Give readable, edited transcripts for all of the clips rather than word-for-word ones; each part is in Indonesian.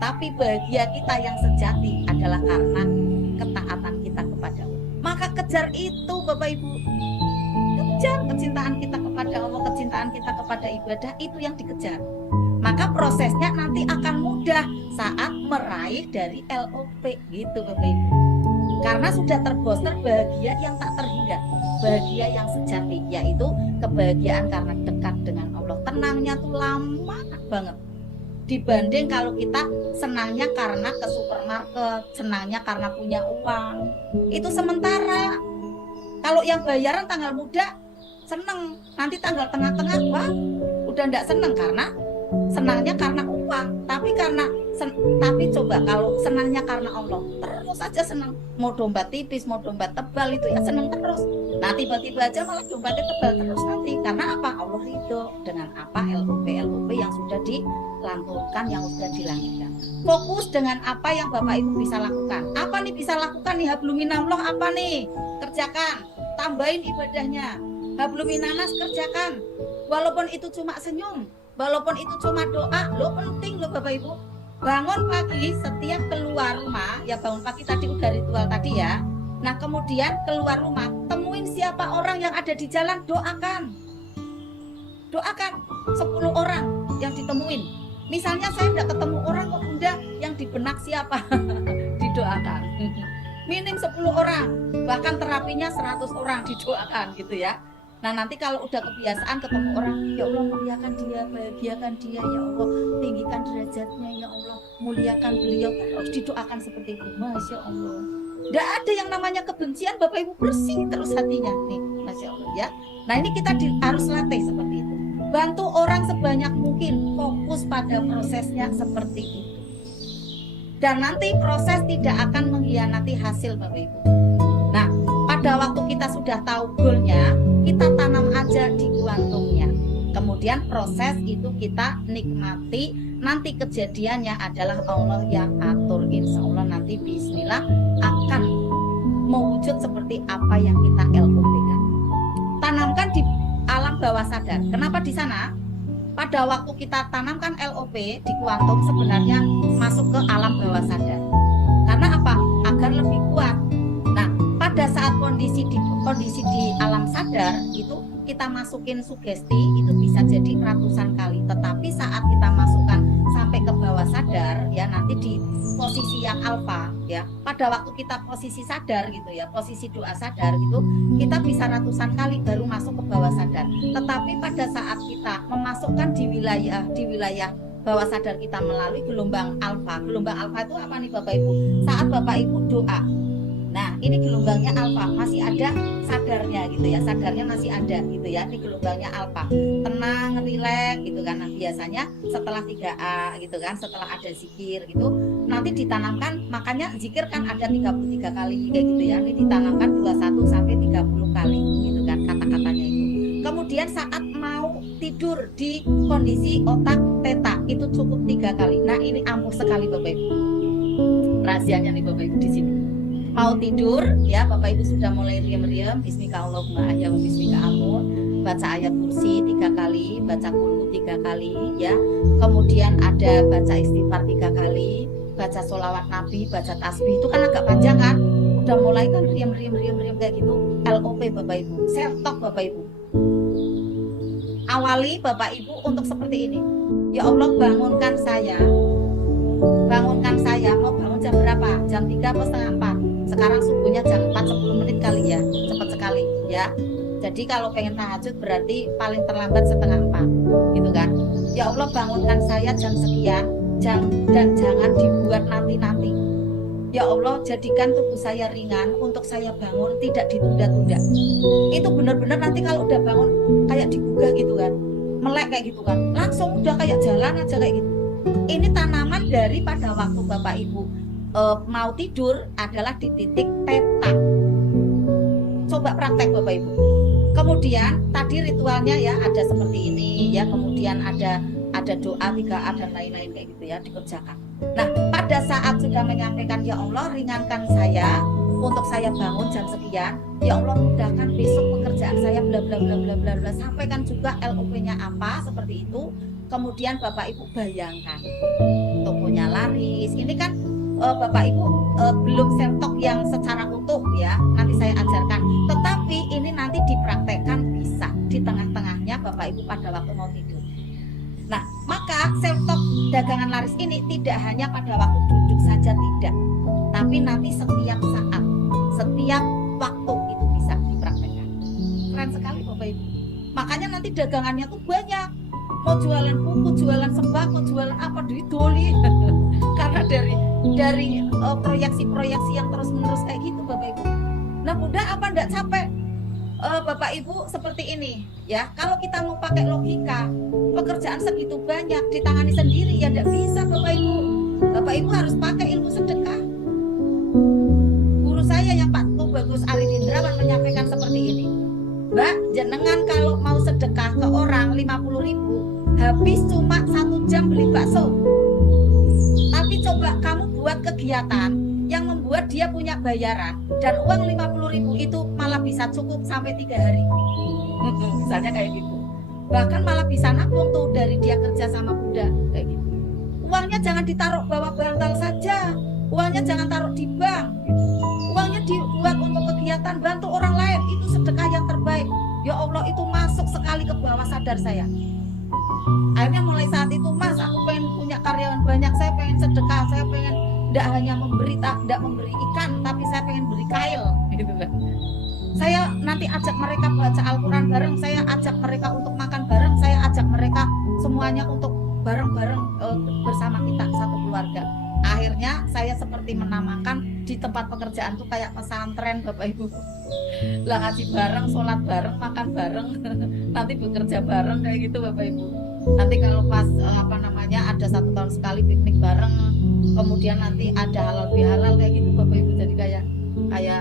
Tapi bahagia kita yang sejati adalah karena ketaatan kita kepada Allah. Maka kejar itu Bapak Ibu. Kejar kecintaan kita kepada Allah, kecintaan kita kepada ibadah, itu yang dikejar. Maka prosesnya nanti akan mudah saat meraih dari LOP gitu Bapak Ibu. Karena sudah terboster bahagia yang tak terhingga, bahagia yang sejati, yaitu kebahagiaan karena dekat dengan Allah. Tenangnya tuh lama banget dibanding kalau kita senangnya karena ke supermarket, senangnya karena punya uang. Itu sementara. Kalau yang bayaran tanggal muda seneng, nanti tanggal tengah-tengah wah udah enggak seneng karena senangnya karena uang. Tapi coba kalau senangnya karena Allah, terus aja senang. Mau dompet tipis, mau dompet tebal, itu ya senang terus. Nah tiba-tiba aja malah dompetnya tebal terus nanti. Karena apa? Allah ridho dengan apa LOP yang sudah dilanturkan, yang sudah dilangitkan. Fokus dengan apa yang Bapak Ibu bisa lakukan. Apa nih bisa lakukan nih? Habluminallah apa nih? Kerjakan, tambahin ibadahnya. Habluminanas kerjakan. Walaupun itu cuma senyum, walaupun itu cuma doa, lo penting lo Bapak Ibu. Bangun pagi, setiap keluar rumah, ya bangun pagi tadi udah ritual tadi ya. Nah kemudian keluar rumah, temuin siapa orang yang ada di jalan, doakan. Doakan 10 orang yang ditemuin. Misalnya saya tidak ketemu orang kok Bunda, yang di benak siapa? Didoakan. Minim 10 orang, bahkan terapinya 100 orang didoakan gitu ya. Nah nanti kalau udah kebiasaan ketemu orang, ya Allah muliakan dia, bahagiakan dia, ya Allah tinggikan derajatnya, ya Allah muliakan beliau, harus didoakan seperti itu. Masya Allah. Tidak ada yang namanya kebencian, Bapak Ibu bersih terus hatinya nih, Masya Allah ya. Nah ini kita harus latih seperti itu. Bantu orang sebanyak mungkin, fokus pada prosesnya seperti itu. Dan nanti proses tidak akan mengkhianati hasil Bapak Ibu. Nah pada waktu kita sudah tahu goalnya, kita tanam aja di kuantungnya. Kemudian proses itu kita nikmati. Nanti kejadiannya adalah Allah yang atur. Insya Allah nanti bismillah akan mewujud seperti apa yang kita LOP-kan. Tanamkan di alam bawah sadar. Kenapa di sana? Pada waktu kita tanamkan LOP di kuantum sebenarnya masuk ke alam bawah sadar. Karena apa? Agar lebih kuat. Nah, pada saat kondisi di alam sadar itu kita masukin sugesti itu bisa jadi ratusan kali. Tetapi saat kita masukkan sampai ke bawah sadar ya, nanti di posisi yang alfa ya, pada waktu kita posisi sadar gitu ya, posisi doa sadar gitu, kita bisa ratusan kali baru masuk ke bawah sadar. Tetapi pada saat kita memasukkan di wilayah bawah sadar kita melalui gelombang alfa itu apa nih Bapak Ibu? Saat Bapak Ibu doa, nah ini gelombangnya alfa, masih ada sadarnya gitu ya, sadarnya masih ada gitu ya, ini gelombangnya alfa, tenang, rileks gitu kan. Nah biasanya setelah 3A gitu kan, setelah ada zikir gitu, nanti ditanamkan, makanya zikir kan ada 33 kali kayak gitu ya, ini ditanamkan 21 sampai 30 kali gitu kan kata-katanya itu. Kemudian saat mau tidur di kondisi otak teta itu cukup 3 kali. Nah ini ampuh sekali Bapak Ibu, rahasianya nih Bapak Ibu di sini. Mau tidur ya Bapak Ibu sudah mulai riem-riem, bismika Allahumma ahya wa bismika amut, baca ayat kursi 3 kali, baca qul 3 kali ya. Kemudian ada baca istighfar 3 kali, baca sholawat Nabi, baca tasbih, itu kan agak panjang kan. Udah mulai kan riem kayak gitu. LOP Bapak Ibu, sertok Bapak Ibu. Awali Bapak Ibu untuk seperti ini. Ya Allah bangunkan saya, mau bangun jam berapa? Jam 3 atau setengah 4? Sekarang subuhnya jam 4, 10 menit kali ya, cepat sekali ya. Jadi kalau pengen tahajud berarti paling terlambat setengah 4 gitu kan. Ya Allah bangunkan saya jam sekian, dan jangan dibuat nanti-nanti. Ya Allah jadikan tubuh saya ringan untuk saya bangun, tidak ditunda-tunda. Itu benar-benar nanti kalau udah bangun kayak digugah gitu kan, melek kayak gitu kan, langsung udah kayak jalan aja kayak gitu. Ini tanaman dari pada waktu Bapak Ibu mau tidur adalah di titik teta. Coba praktek Bapak Ibu. Kemudian tadi ritualnya ya ada seperti ini ya, kemudian ada doa 3A dan lain-lain kayak gitu ya, dikerjakan. Nah pada saat sudah menyampaikan ya Allah ringankan saya untuk saya bangun jam sekian, ya Allah mudahkan besok pekerjaan saya bla bla bla bla bla bla, sampaikan juga LOP-nya apa seperti itu. Kemudian Bapak Ibu bayangkan toko nyala, laris. Ini kan Bapak Ibu belum self talk yang secara utuh ya, nanti saya ajarkan. Tetapi ini nanti dipraktekkan bisa di tengah-tengahnya Bapak Ibu pada waktu mau tidur. Nah, maka self talk dagangan laris ini tidak hanya pada waktu duduk saja, tidak, tapi nanti setiap saat, setiap waktu itu bisa dipraktekkan. Keren sekali Bapak Ibu. Makanya nanti dagangannya tuh banyak. Mau jualan buku, jualan sembako, jualan apa, duit doli. Karena dari proyeksi-proyeksi yang terus-menerus kayak gitu Bapak Ibu. Nah, mudah apa enggak capek? Bapak Ibu seperti ini ya. Kalau kita mau pakai logika, pekerjaan segitu banyak ditangani sendiri ya enggak bisa Bapak Ibu. Bapak Ibu harus pakai ilmu sedekah. Guru saya yang Pak Tubagus Alinindrawan menyampaikan seperti ini. Mbak, jenengan kalau mau sedekah ke orang 50.000, habis cuma 1 jam beli bakso. Tapi coba kamu buat kegiatan yang membuat dia punya bayaran dan uang 50.000 itu malah bisa cukup sampai 3 hari. Misalnya kayak gitu. Bahkan malah bisa nabung tuh dari dia kerja sama Bunda kayak gitu. Uangnya jangan ditaruh bawah bantal saja. Uangnya jangan taruh di bank. Uangnya dibuat untuk kegiatan bantu orang lain, itu sedekah yang terbaik. Ya Allah, itu masuk sekali ke bawah sadar saya. Akhirnya mulai saat itu, Mas, aku pengen punya karyawan banyak, saya pengen sedekah, saya pengen tidak hanya memberi ikan, tapi saya pengen beri kail, gitu kan. Saya nanti ajak mereka baca Al-Quran bareng, saya ajak mereka untuk makan bareng, saya ajak mereka semuanya untuk bareng-bareng bersama kita satu keluarga. Akhirnya saya seperti menamakan di tempat pekerjaan tuh kayak pesantren Bapak Ibu. Lah ngaji bareng, sholat bareng, makan bareng, nanti bekerja bareng kayak gitu Bapak Ibu. Nanti kalau pas ada 1 tahun sekali piknik bareng, kemudian nanti ada halal bihalal kayak gitu Bapak Ibu. Jadi kayak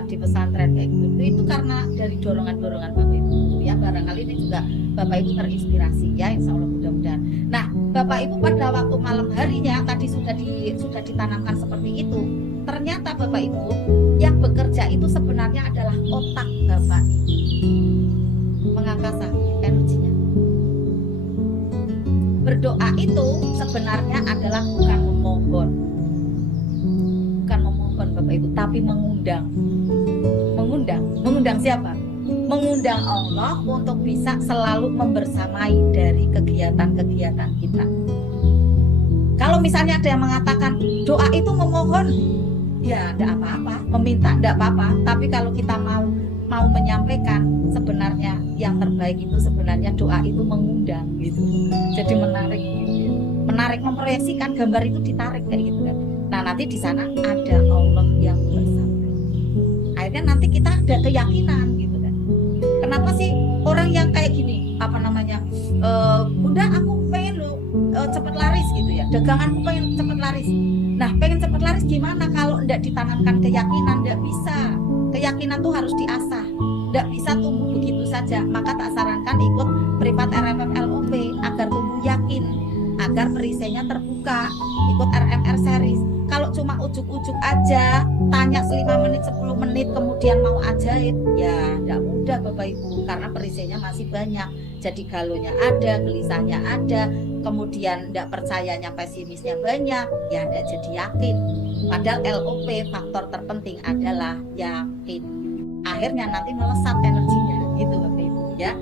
di pesantren kayak gitu. Itu karena dari dorongan-dorongan Bapak Ibu. Ya barangkali ini juga Bapak Ibu terinspirasi ya, insya Allah mudah-mudahan. Nah, Bapak Ibu pada waktu malam harinya tadi sudah ditanamkan seperti itu. Ternyata Bapak Ibu yang bekerja itu sebenarnya adalah otak Bapak mengangkasa energinya. Berdoa itu sebenarnya adalah bukan memohon Bapak Ibu, tapi mengundang siapa? Mengundang Allah untuk bisa selalu membersamai dari kegiatan-kegiatan kita. Kalau misalnya ada yang mengatakan doa itu memohon, ya tidak apa-apa, meminta tidak apa-apa. Tapi kalau kita mau menyampaikan, sebenarnya yang terbaik itu sebenarnya doa itu mengundang gitu. Jadi menarik memproyeksikan gambar itu ditarik kayak gitu kan. Nah, nanti di sana ada Allah yang bersama. Akhirnya nanti kita ada keyakinan gitu kan. Kenapa sih orang yang kayak gini, Bunda aku pengen lo cepet laris gitu ya, daganganku pengen cepet laris. Nah, pengen cepet laris gimana kalau tidak ditanamkan keyakinan? Tidak bisa. Keyakinan tuh harus diasah. Tidak bisa tumbuh begitu saja. Maka tak sarankan ikut privat RMM LOP agar tumbuh yakin, agar perisainya terbuka. Ikut RMR series. Kalau cuma ujuk-ujuk aja, tanya 5 menit, 10 menit, kemudian mau ajaib, ya tidak mudah Bapak Ibu, karena perisainya masih banyak. Jadi galonya ada, gelisahnya ada, kemudian tidak percayanya, pesimisnya banyak, ya tidak jadi yakin. Padahal LOP faktor terpenting adalah yakin. Akhirnya nanti melesat energinya, gitu Bapak Ibu ya.